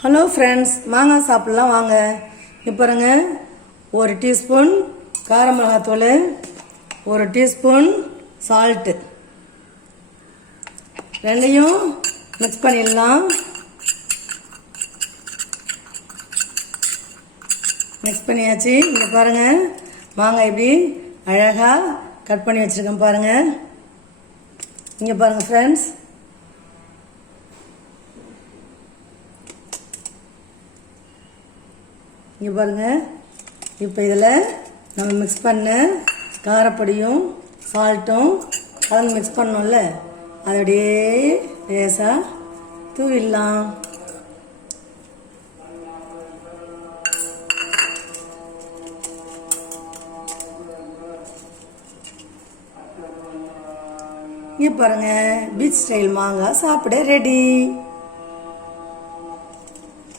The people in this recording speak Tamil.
ஹலோ ஃப்ரெண்ட்ஸ் மாங்காய் சாப்பிட்லாம் வாங்க. இப்போ ஒரு டீஸ்பூன் கார மிளகாத்தூள் ஒரு டீஸ்பூன் சால்ட்டு ரெண்டையும் மிக்ஸ் பண்ணிடலாம். மிக்ஸ் பண்ணியாச்சு. இங்கே பாருங்கள் மாங்காய் இப்படி அழகாக கட் பண்ணி வச்சுருக்கேன் பாருங்கள் இங்கே பாருங்கள் ஃப்ரெண்ட்ஸ் இங்கே பாருங்கள் இப்போ இதில் நம்ம மிக்ஸ் பண்ண காரப்பொடியும் சால்ட்டும் கலந்து மிக்ஸ் பண்ணோம்ல அதோடையே லேசாக தூவிடலாம். இங்கே பாருங்கள் பீச் ஸ்டைல் மாங்காய் சாப்பிட ரெடி